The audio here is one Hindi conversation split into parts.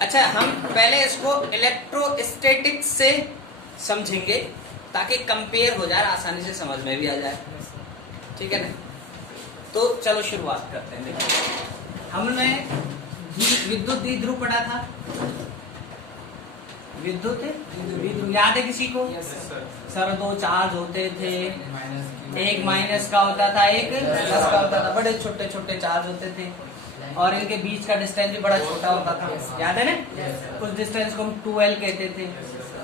अच्छा, हम पहले इसको इलेक्ट्रोस्टैटिक्स से समझेंगे ताकि कंपेयर हो जाए, आसानी से समझ में भी आ जाए, ठीक है ना। तो चलो शुरुआत करते हैं। देखिए, हमने विद्युत द्विध्रुव पढ़ा था। विद्युत द्विध्रुव याद है किसी को? सर, दो चार्ज होते थे, एक माइनस का होता था, एक प्लस का होता था। बड़े छोटे छोटे चार्ज होते थे और इनके बीच का डिस्टेंस भी बड़ा छोटा होता था, याद है ना। उस डिस्टेंस को हम 2L कहते थे।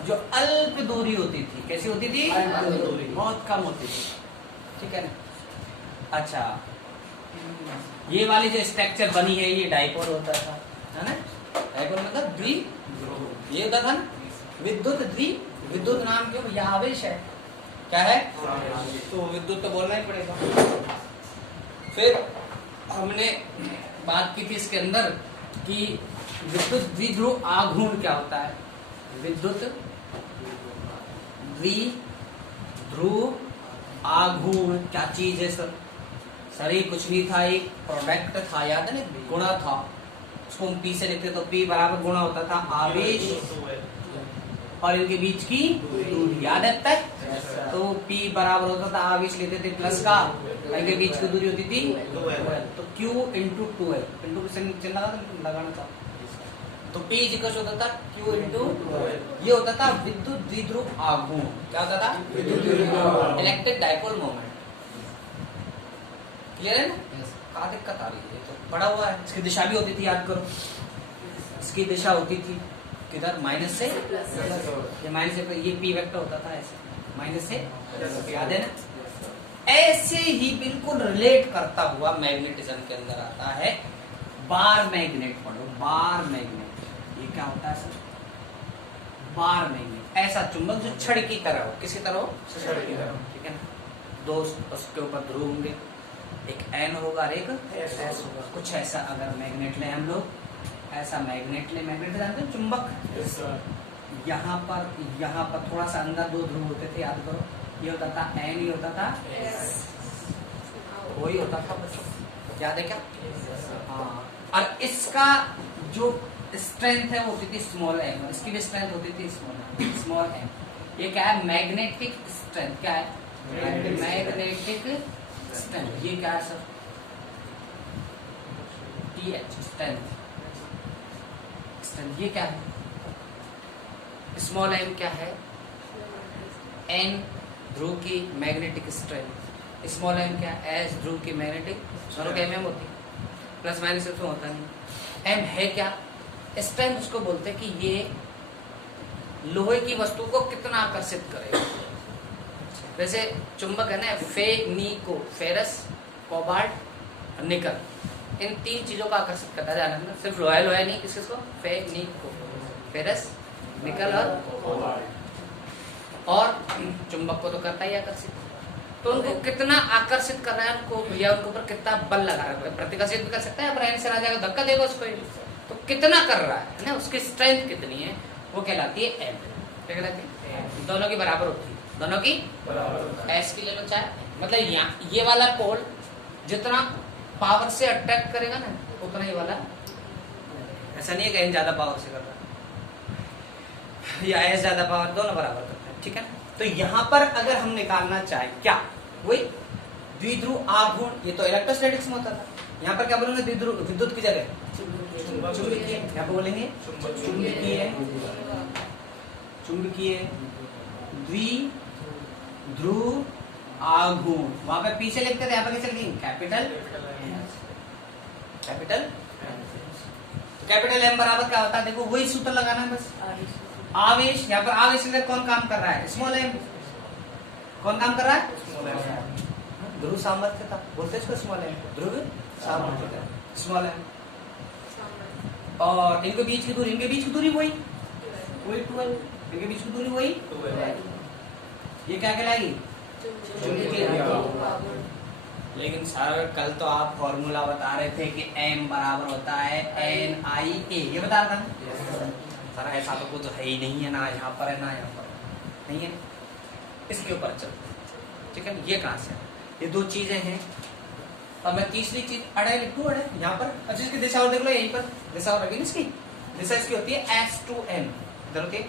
जो अल्प दूरी होती थी, कैसी होती थी? बहुत कम होती थी, ठीक है ना। अच्छा, ये वाली जो स्ट्रक्चर बनी है ये डाइपोल होता था, है ना। डाइपोल मतलब द्विध्रुव, ये होता था ना। विद्युत विद्युत नाम क्यों? यह आवेश है, क्या है? तो विद्युत तो बोलना ही पड़ेगा। फिर हमने बात की थी इसके अंदर कि विद्युत द्विध्रुव आघूर्ण क्या होता है। विद्युत द्विध्रुव आघूर्ण क्या चीज है सर? सर, ये कुछ नहीं था, एक प्रोडक्ट था, याद है ना, गुणा था। उसको हम P से लिखते तो P बराबर गुणा होता था आवेश और इनके बीच की दूरी, याद है तक। तो P बराबर होता था, आवेश लेते थे प्लस का, इनके बीच की दूरी होती थी 2L। तो Q इंटू 2L, इंटू से लगाना था। तो P इक्वल होता था Q इंटू 2L। ये होता था विद्युत द्विध्रुव आघूर्ण। क्या होता था? विद्युत द्विध्रुव, इलेक्ट्रिक डाइपोल मोमेंट। क्लियर है ना? कहाँ दिक्कत आ रही है? तो पढ़ा हुआ है। इसकी दिशा भी होती थी, याद करो। इसकी दिशा होती थी किधर? माइनस से प्लस। ये माइनस से, ये P वेक्टर होता था ऐसे, माइनस से, याद है ना। ऐसे ही बिल्कुल रिलेट करता हुआ मैग्नेटिज्म के अंदर आता है बार मैग्नेट। पढ़ो, बार मैग्नेट। ये क्या होता है सर? बार मैग्नेट ऐसा चुंबक जो छड़ की तरह हो। किसकी तरह हो? छड़ की तरह, ठीक है ना। दो उसके ऊपर ध्रुव होंगे, एक N होगा और एक S होगा। कुछ ऐसा अगर मैग्नेट ले हम लोग, ऐसा मैग्नेट ले, मैग्नेट जानते हो, चुंबक। यहाँ पर थोड़ा सा अंदर दो ध्रुव होते थे, याद करो। ये होता था N, ये होता था S, वही होता था बच्चों, याद है क्या? हाँ। और इसका जो स्ट्रेंथ है वो होती थी स्मॉल m, इसकी भी स्ट्रेंथ होती थी स्मॉल m। ये क्या है? Magnetic strength. क्या है? Magnetic strength. ये क्या है सर? TH, strength. ये क्या है? स्मॉल m क्या है? N ध्रुव की मैग्नेटिक स्ट्रेंथ। स्मॉल m क्या है? S ध्रुव की मैग्नेटिक, दोनों की mm होती है, प्लस माइनस तो होता नहीं। m है क्या? स्ट्रेंथ उसको बोलते हैं कि ये लोहे की वस्तु को कितना आकर्षित करेगा। वैसे चुंबक है ना, फेनिको, फेरस, कोबाल्ट, निकल, इन तीन चीजों को आकर्षित करता है, जानना। सिर्फ लोहा नहीं, किसको? फेनिको, फेरस, निकल और कोबाल्ट। और चुंबक को तो करता ही आकर्षित। तो उनको कितना आकर्षित कर रहा है उनको, या उनके ऊपर कितना बल लगा रहा है। प्रतिकर्षित भी कर सकता है, पर से आ जाएगा, धक्का देगा उसको। तो कितना कर रहा है ना, उसकी स्ट्रेंथ कितनी है, वो कहलाती है M। क्या कहलाती है? दोनों की बराबर होती है, दोनों की बराबर। S की ले लो चाहे, मतलब ये वाला पोल जितना पावर से अट्रैक्ट करेगा ना, उतना ही वाला। ऐसा नहीं है कि N ज्यादा पावर से कर रहा है या S ज्यादा पावर, दोनों बराबर करते हैं, ठीक है। तो यहाँ पर अगर हम निकालना चाहे क्या, वही द्विध्रुव आघूर्ण। ये तो इलेक्ट्रोस्टैटिक्स में होता था। यहाँ पर क्या बोलेंगे? द्विध्रुव, विद्युत की जगह चुंबकीय। यहाँ पर बोलेंगे चुंबकीय द्विध्रुव आघूर्ण। वहां पे पीछे लिखते थे, यहाँ पर कैसे लिखेंगे? कैपिटल M बराबर क्या होता है? देखो, वही सूत्र लगाना है बस, आवेश। यहाँ पर आवेश से कौन काम कर रहा है? Small m। कौन काम कर रहा है? ध्रुव सामर्थ्य था, बोलते इसको स्मॉल m, ध्रुव सामर्थ्य, स्मॉल m। और इनके बीच की दूरी वही 2L, इनके बीच की दूरी वही 2L। ये क्या कहलाएगी? लेकिन सर, कल तो आप फॉर्मूला बता रहे थे कि M बराबर होता है NIA, ये बता रहा था सर। ऐसा तो कुछ है ही नहीं है, ना यहाँ पर है ना यहाँ पर नहीं है। इसके ऊपर चलते, ठीक है। ये कहाँ से? ये दो चीजें हैं। अब मैं तीसरी चीज अड़े लिख दूं, अड़े यहाँ पर। अच्छा, इसकी दिशा और देख लो, यहीं पर दिशा और लगी इसकी, दिशा इसकी होती है S2N, इधर होती है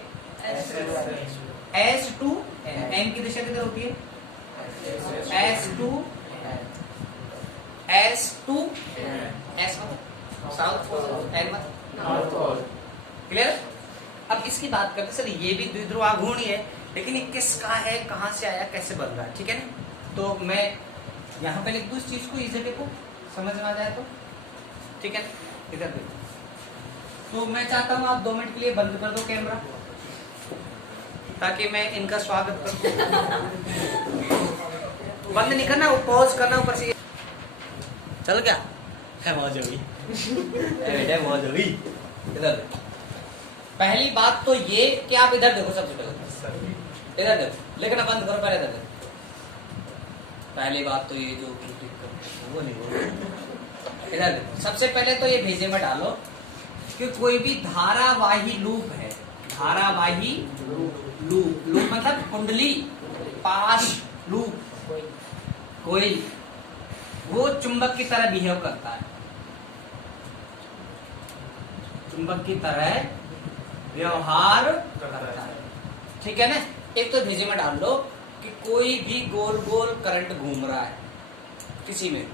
S2N, N की दिशा किधर होती है S2 S south pole, N north pole. Clear? अब इसकी बात करते सर, ये भी द्विध्रुव आघूर्ण है, लेकिन ये किसका है, कहां से आया, कैसे बन रहा है, ठीक है ना। तो मैं यहाँ पे लिख दूं इस चीज को, इस जगह को समझ में आ जाए तो, ठीक है। इधर देखो, तो मैं चाहता हूँ आप 2 मिनट के लिए बंद कर दो कैमरा, ताकि मैं इनका स्वागत करूँ। बंद नहीं करना, वो पॉज करना ऊपर से। चल क्या है, मौज हुई बेटा, मौज हुई। इधर पहली बात तो ये कि आप इधर देखो, सबसे पहले इधर देखो, लिखना बंद करो, पहले इधर देखो। पहली बात तो ये जो वो नहीं हो, इधर देखो। सबसे पहले तो ये भेजे में डालो कि कोई भी धारावाही लूप है, धारावाही लूप, लूप मतलब कुंडली, पाश लूप, कोई वो चुंबक की तरह बिहेव करता है, चुंबक की तरह व्यवहार करता है, ठीक है ना। एक तो भेजे में डाल लो कि कोई भी गोल गोल करंट घूम रहा है, किसी में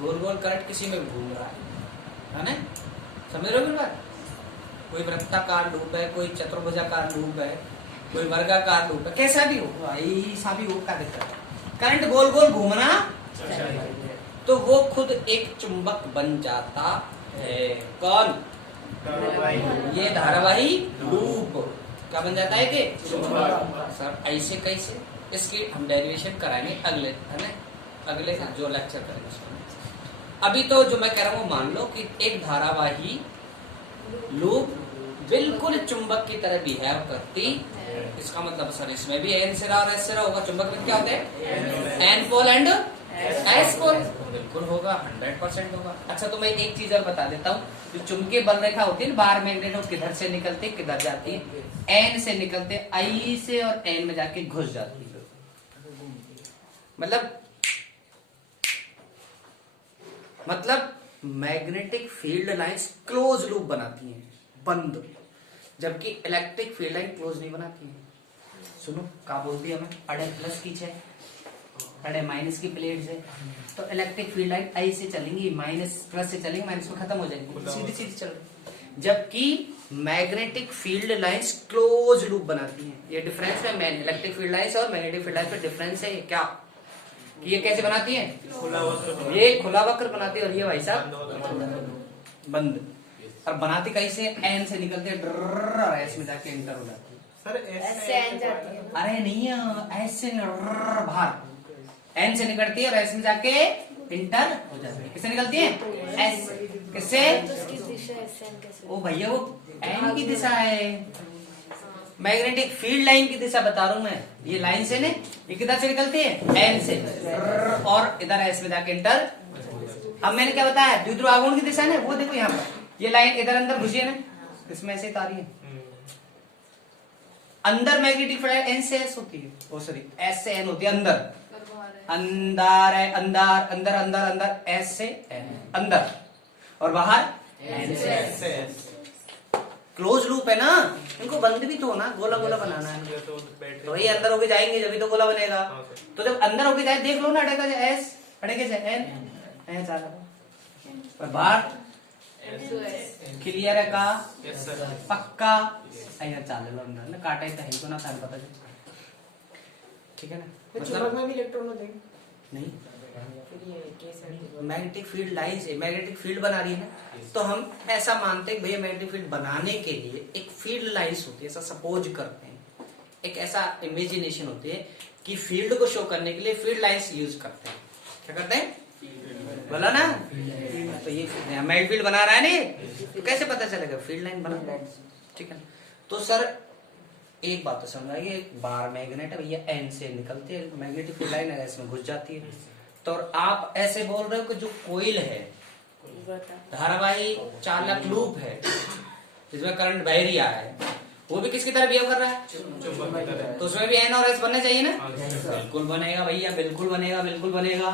गोल गोल करंट किसी में भी घूम रहा है ना, समझ रहे हो मेरी बात। कोई वृत्ताकार लूप है, कोई चतुर्भुजाकार लूप है, कोई वर्गाकार लूप है, कैसा भी हो, ऐसा भी हो, क्या दिक्कत है, करंट गोल गोल घूमना तो वो खुद एक चुंबक बन जाता है। कौन? ये धारावाही लूप क्या बन जाता है कि सर ऐसे कैसे, इसकी हम डेरिवेशन कराएंगे अगले, है ना, अगले जो लेक्चर करेंगे उसमें। अभी तो जो मैं कह रहा हूँ, मान लो कि एक धारावाही लूप बिल्कुल चुंबक की तरह बिहेव करती, इसका मतलब सर इसमें भी N सिरा और S सिरा होगा, चुंबक में क्या होते हैं N पोल एंड S पोल, बिल्कुल होगा, 100% होगा। अच्छा, तो मैं एक चीज और बता देता हूँ, जो चुंबकीय बल रेखा होती है ना, बाहर मैग्नेट, वो किधर से निकलती है, किधर जाती है, N से निकलते I से और N में जाके घुस जाती है। मतलब magnetic field lines close loop बनाती हैं, बंद, जबकि इलेक्ट्रिक फील्ड लाइन क्लोज नहीं बनाती है। सुनो क्या बोलती है हमें, अड़े प्लस की है, अड़े माइनस की प्लेट है, तो इलेक्ट्रिक फील्ड लाइन आई से चलेंगी, माइनस प्लस से चलेंगी, माइनस में खत्म हो जाएंगी, सीधी सीधी चल रही। जबकि magnetic field lines close loop बनाती हैं। ये डिफरेंस है, इलेक्ट्रिक फील्ड लाइंस और मैग्नेटिक फील्ड लाइंस में डिफरेंस है क्या, कि ये कैसे बनाती है, ये खुला वक्र बनाती है, और ये भाई साहब बंद। और बनाती कैसे, एन से निकलते और एस में जाके एंटर हो जाती है। सर एस से एन जाती है, अरे नहीं, एस से बाहर, एन से निकलती है और एस में जाके इंटर हो जाती है। किससे निकलती है, एस, किससे, ओ भैया वो एन की दिशा है, मैग्नेटिक फील्ड लाइन की दिशा बता रहा हूं मैं, ये लाइन से ने, ये किधर से निकलती है, एन से, और इधर एस में जाके इंटर। अब मैंने क्या बताया, द्विध्रुव आघूर्ण की दिशा ने, वो देखो यहाँ पर ये लाइन इधर अंदर घुसी है ना, इसमें ऐसे तारी है, अंदर मैग्नेटिक फील्ड लाइन एन से एस होती है, ओ सॉरी एस से एन होती है, अंदर अंदर है, अंदर अंदर अंदर अंदर एस से एन अंदर, और बाहर एन से एस। क्लोज लूप है ना, इनको बंद भी तो होना, गोला गोला बनाना है, तो ये अंदर होके जाएंगे जब भी तो गोला बनेगा। तो जब अंदर होके जाए, देख लो ना, अड़ेगा जाए एस, अड़ेगे जाए एन, ऐसा और बाहर क्लियर है का पक्का, ऐसा चाल लो अंदर ना, काटा ही तो ना था पता, ठीक है ना। चुंबक में भी इलेक्ट्रॉन होते हैं नहीं, मैग्नेटिक फील्ड लाइन से मैग्नेटिक फील्ड बना रही है ना, तो हम ऐसा मानते हैं भैया मैग्नेटिक फील्ड बनाने के लिए एक फील्ड लाइंस होती है, ऐसा सपोज करते हैं, एक ऐसा इमेजिनेशन होती है कि फील्ड को शो करने के लिए फील्ड लाइंस यूज करते हैं। क्या करते हैं, बोला ना, तो ये मैग्नेटिक फील्ड बना रहा है ना, तो कैसे पता चलेगा, फील्ड लाइन बना, ठीक है। तो सर एक बात तो समझ आएगी, एक बार मैग्नेट है भैया, एन से निकलती है मैग्नेटिक फील्ड लाइन है, इसमें घुस जाती है, तो आप ऐसे बोल रहे हो कि जो कोयल है, धारावाही चालक लूप है, जिसमें करंट बह रहा है, वो भी किसकी तरह बिहेव कर रहा है, तो उसमें भी एन और एस बनने चाहिए ना, बिल्कुल बनेगा भैया, बिल्कुल बनेगा, बिल्कुल बनेगा।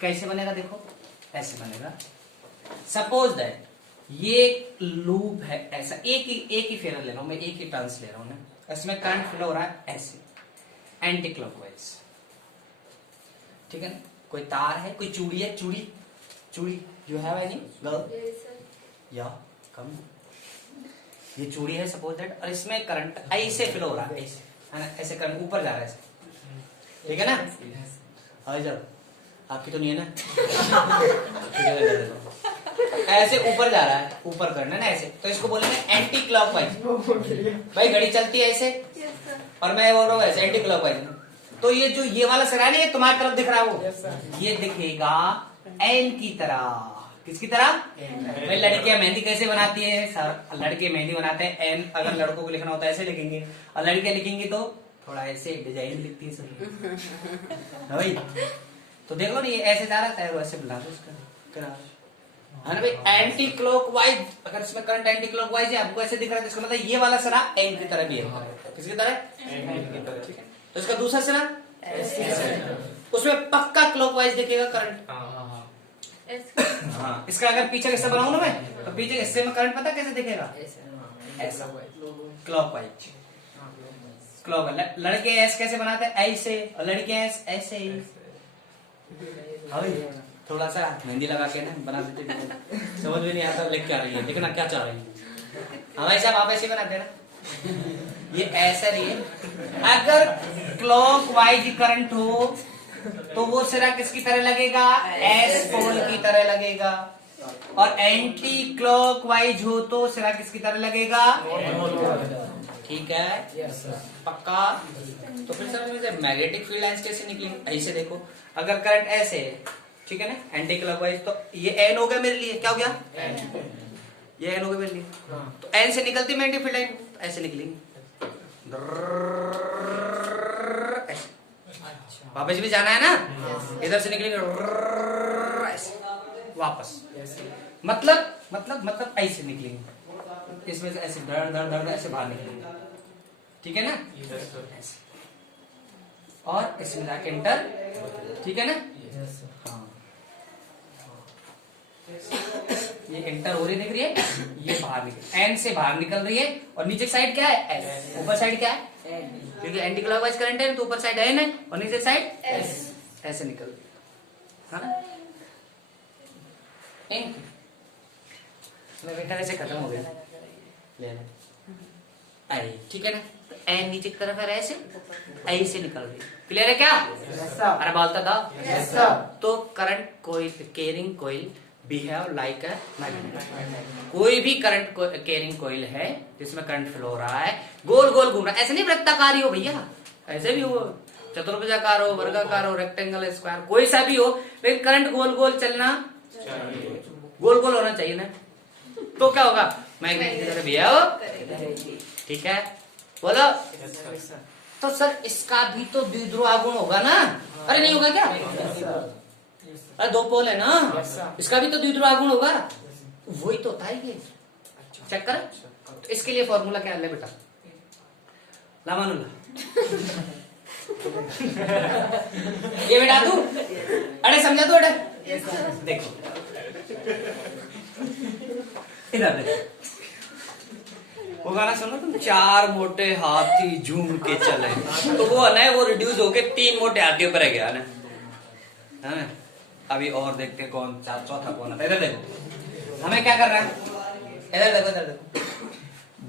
कैसे बनेगा देखो, ऐसे बनेगा। सपोज दैट ये लूप है ऐसा, एक ही फेरर ले रहा हूं मैं, एक ही टर्न्स ले रहा हूं ना, इसमें करंट फ्लो हो रहा है ऐसे एंटी क्लॉकवाइज, ठीक है ना। कोई तार है, कोई चूड़ी है, चूड़ी यू हैव एनी गर्ल या कम, ये चूड़ी है सपोज दैट, और इसमें करंट ऐसे फ्लो हो रहा है, ऐसे है ना, ऐसे करंट ऊपर जा रहा है ऐसे, ठीक है ना। हाँ जब आपकी तो नहीं है ना ऐसे ऊपर जा रहा है, ऊपर करना ना ऐसे, तो इसको बोलेंगे एंटी क्लॉकवाइज। भाई घड़ी चलती है ऐसे और मैं बोल रहा हूँ ऐसे एंटी क्लॉकवाइज, तो ये जो ये वाला सिरा है ना, ये तुम्हारी तरफ दिख रहा है, वो ये दिखेगा एन की तरह। किसकी तरह? भाई लड़कियां मेहंदी कैसे बनाती है सर? लड़के मेहंदी बनाते हैं एन, अगर लड़कों को लिखना होता है ऐसे लिखेंगे, और लड़कियां लिखेंगी तो थोड़ा ऐसे डिजाइन लिखती है सब भाई। तो देखो ना ये ऐसे जा रहा है, ऐसे बुला दो उसका है ना भाई, एंटी क्लॉकवाइज। अगर इसमें करंट एंटी क्लॉकवाइज है, आपको ऐसे दिख रहा है, तो इसका मतलब ये वाला सिरा एन की तरह बिहेव कर रहा है। किसकी तरह? एन की तरह, ठीक है। तो इसका दूसरा सिरा उसमें पक्का क्लॉकवाइज दिखेगा करंट। हाँ, इसका अगर पीछे हिस्सा बनाऊं ना मैं, तो पीछे हिस्से में करंट पता कैसे दिखेगा? ऐसा क्लॉकवाइज। लड़के ऐस कैसे बनाते हैं? ऐसे, और लड़के ऐसे ही। थोड़ा सा मेहंदी लगा के ना बना देते, समझ में नहीं आता लिख क्या रही है, देखना क्या चाह रही है। हमारे साहब आप ऐसे बनाते हैं ना, ये ऐसा नहीं है। अगर क्लॉकवाइज करंट हो तो वो सिरा किसकी तरह लगेगा? एस पोल की तरह लगेगा, और एंटी क्लॉकवाइज हो तो सिरा किसकी तरह लगेगा? ठीक है, पक्का। तो फिर सर मैग्नेटिक फील्ड लाइंस कैसे निकलेंगे? ऐसे देखो, अगर करंट ऐसे है, ठीक है ना, एंटी क्लॉकवाइज, तो ये एन हो गया मेरे लिए, क्या हो गया? ये एन हो गया मेरे लिए, तो एन से निकलती मैग्नेटिक फील्ड लाइन ऐसे निकलेंगी, वापस भी जाना है ना, इधर से निकलेंगे वापस, मतलब ऐसे निकलेंगे, इसमें से ऐसे धड़ धड़ धड़ ऐसे बाहर निकलेंगे, ठीक है ना, ऐसे, और इसमें जाके इंटर, ठीक है ना। हाँ, ये इंटर हो रही दिख रही है, ये बाहर निकल, एन से बाहर निकल रही है, और नीचे साइड क्या है? एस, ऊपर साइड क्या है? क्योंकि एंटी क्लॉकवाइज करंट है तो ऊपर साइड एन है और नीचे साइड एस, ऐसे निकल रही है ना। बेटा ऐसे खत्म हो गया, ले लो, आई, ठीक है ना। तो एन नीचे की तरफ है, ऐसे निकल रही है, क्लियर है क्या? अरे बोलता था। तो करंट कोई carrying coil behave like a magnet. कोई भी करंट कैरिंग कोइल है जिसमें करंट फ्लो हो रहा है, गोल गोल घूम रहा है, ऐसे नहीं वृत्ताकार हो भैया, ऐसे भी हो, चतुर्भुजाकार हो, वर्गाकार हो, रेक्टेंगल, स्क्वायर, कोई सा भी हो, लेकिन करंट गोल गोल चलना, गोल गोल होना चाहिए ना, तो क्या होगा? मैग्नेट की तरह बिहेव, ठीक है, बोलो। तो सर इसका भी तो द्विध्रुव आघूर्ण होगा ना? अरे नहीं होगा क्या? अरे दो पोल है ना, इसका भी तो द्विध्रुव आघूर्ण होगा, वही तो होता है ये, चेक कर। तो इसके लिए फॉर्मूला क्या है बेटा? लामानुल्ला ये बेटा तू, अरे समझा तू? अरे देखो इधर देखो, वो गाना सुनो तुम, चार मोटे हाथी झूम के चले, तो वो है ना, वो रिड्यूस होके तीन मोटे हाथियों पर गया ना। अभी और देखते हैं कौन चौथा कौन आता है। इधर देखो, हमें क्या कर रहा है, इधर देखो, इधर देखो,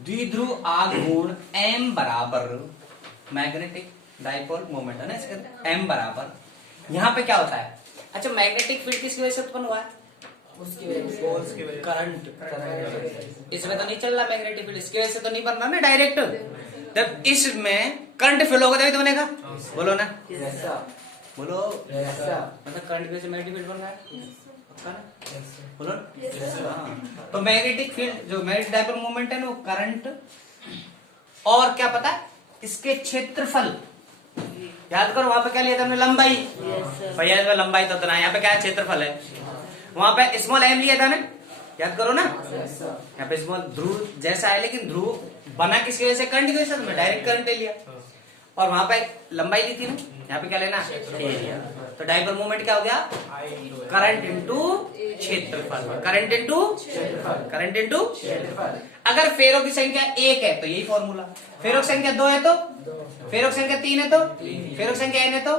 द्विध्रुव आघूर्ण m बराबर मैग्नेटिक डाइपोल मोमेंट है ना, इसका m बराबर, यहाँ पे क्या होता है? अच्छा, मैग्नेटिक फील्ड किसकी वजह से उत्पन्न हुआ है? उसकी वजह से, करंट। इसमें तो नहीं चल रहा मैग्नेटिक फील्ड, इसकी वजह से तो नहीं बनना ना डायरेक्ट। जब इसमें करंट फ्लो होगा तभी तो बनेगा, बोलो ना, बोलो, मतलब करंट की वजह से मैग्नेटिक फील्ड बन रहा है, बोलो। तो मैग्नेटिक फील्ड जो मैग्नेटिक डाइपोल मोमेंट है ना, वो करंट और क्या पता है, इसके क्षेत्रफल, याद करो वहां पे क्या लिया था हमने? लंबाई। भैया इसमें लंबाई तो इतना है, यहाँ पे क्या क्षेत्रफल है, वहां पे स्मॉल m लिया था ना, याद करो ना। यहाँ पे स्मॉल ध्रुव जैसा है, लेकिन ध्रुव बना किसकी वजह से? करंट की वजह से, डायरेक्ट करंट ले लिया। और वहां पे लंबाई ली थी ना, यहाँ पे क्या लेना एरिया। तो डाइपोल मोमेंट क्या हो गया, करंट इंटू क्षेत्रफल, करंट इंटू अगर फेरों की संख्या 1 है तो यही फॉर्मूला, फेरों की संख्या 2 है तो, फेरों की संख्या 3 है तो, फेरों की संख्या n है तो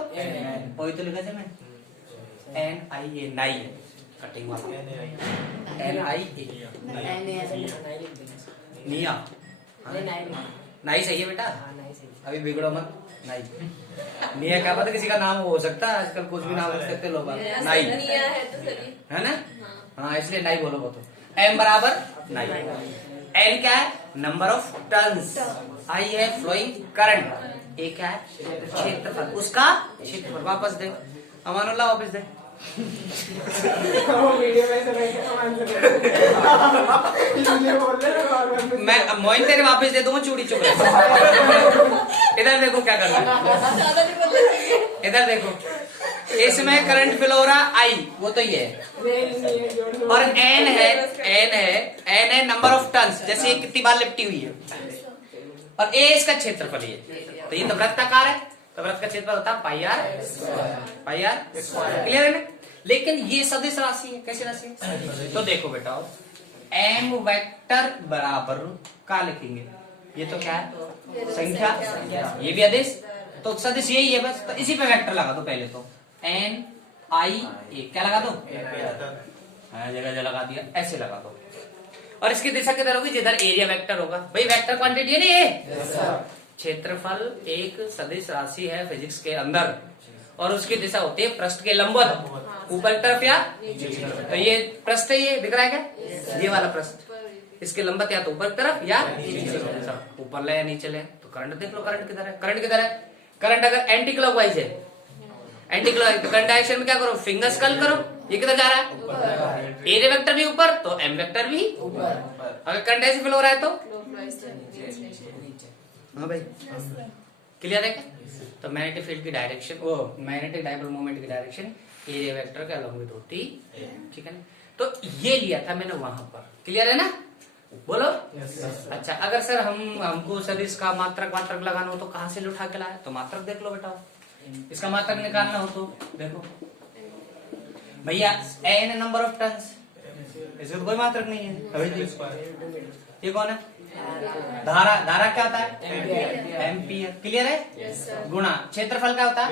वही तो लिखा था मैं, NIA नाई कटिंग वाला, निया नाई सही है बेटा, अभी बिगड़ो मत, नाई निया क्या पता किसी का नाम हो सकता है, आजकल कुछ भी नाम रख सकते लोग, नाई है ना, हाँ इसलिए नाई बोलो वो तो। M बराबर नाई, N क्या है, नंबर ऑफ टर्न्स, I है फ्लोइंग करंट, A क्या है क्षेत्रफल, उसका क्षेत्रफल। वापस दे अमानुल्लाह, वापस दे वीडियो में से बैठ के आंसर बोल रहे मैं मोइन तेरे वापस दे दूंगा, चूड़ी चुप रहे। इधर देखो क्या कर रहा है, इधर देखो, इसमें करंट फ्लो हो रहा I, वो तो ये है, और N है नंबर ऑफ टर्न्स, जैसे ये कितनी बार लिपटी हुई है, और A इसका क्षेत्रफल है। तो ये तो वृत्ताकार है, तो वृत्त का क्षेत्रफल होता है पाई आर, क्लियर है ना। लेकिन ये सदिश राशि है, कैसी राशि है, तो देखो बेटा M वेक्टर बराबर का लिखेंगे, ये तो क्या है संख्या, ये भी आदेश, तो सदिश यही है बस, तो इसी पे वेक्टर लगा दो पहले तो, NIA क्या लगा दो, जगह लगा दिया, ऐसे लगा दो, और इसकी दिशा किधर होगी, जिधर एरिया वेक्टर होगा, भाई वेक्टर क्वांटिटी है ना ये, क्षेत्रफल एक सदिश राशि है फिजिक्स के अंदर, और उसकी दिशा होती है पृष्ठ के लंबवत, ऊपर की तरफ या, तो ये पृष्ठ है, ये दिख रहा है क्या, ये वाला पृष्ठ, इसके लंबवत या तो ऊपर की तरफ या ऊपर ले या नीचे ले। तो करंट देख लो, करंट किधर है, करंट अगर एंटी क्लॉकवाइज है, एंटी क्लॉकवाइज, तो करंट डायरेक्शन में क्या करो, फिंगर स्कल करो, ये किधर जा रहा है, एरिया वेक्टर भी ऊपर तो M वेक्टर भी ऊपर, अगर करंट ऐसे फ्लो हो रहा है तो, हाँ भाई क्लियर है क्या। तो मैग्नेटिक फील्ड की डायरेक्शन, वो मैग्नेटिक डाइपोल मोमेंट की डायरेक्शन एरिया वेक्टर के अलॉन्ग होती, ठीक है ना। तो ये लिया था मैंने वहां पर, क्लियर है ना, बोलो। अच्छा अगर सर हमको सर इसका मात्रक लगाना हो तो कहाँ से उठा के लाया, तो मात्रक देख लो बेटा, इसका मात्रक निकालना हो तो देखो भैया, N नंबर ऑफ टर्न्स, इसका तो कोई मात्रक नहीं है, ये कौन है, धारा क्या होता है, एम्पियर, क्लियर है, गुणा क्षेत्रफल क्या होता है,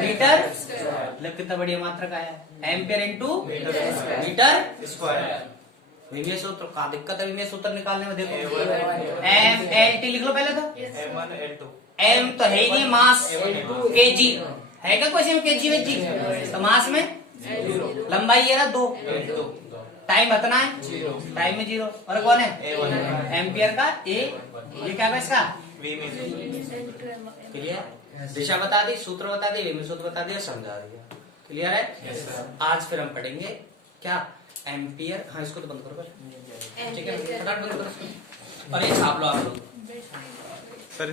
मीटर, कितना बढ़िया मात्रक आया, एम्पियर इंटू मीटर स्क्वायर। विमीय सूत्र का दिक्कत है, विमीय सूत्र निकालने में देखो, MLT लिख लो पहले तो, M तो है ही नहीं, मास kg है क्या, क्वेश्चन kg वेजी, तो मास में लंबाई ये रहा 2, टाइम बतना है, टाइम में 0, और कौन है एम्पियर का A, ये क्या है इसका, क्लियर, दिशा बता दी, सूत्र बता दी, विमीय सूत्र बता दिया, समझा दिया, क्लियर है। आज फिर हम पढ़ेंगे क्या, एम्पियर, हाँ इसको तो बंद करो पहले, ठीक है फटाफट बंद करो, और ये छाप लो आप लोग सर।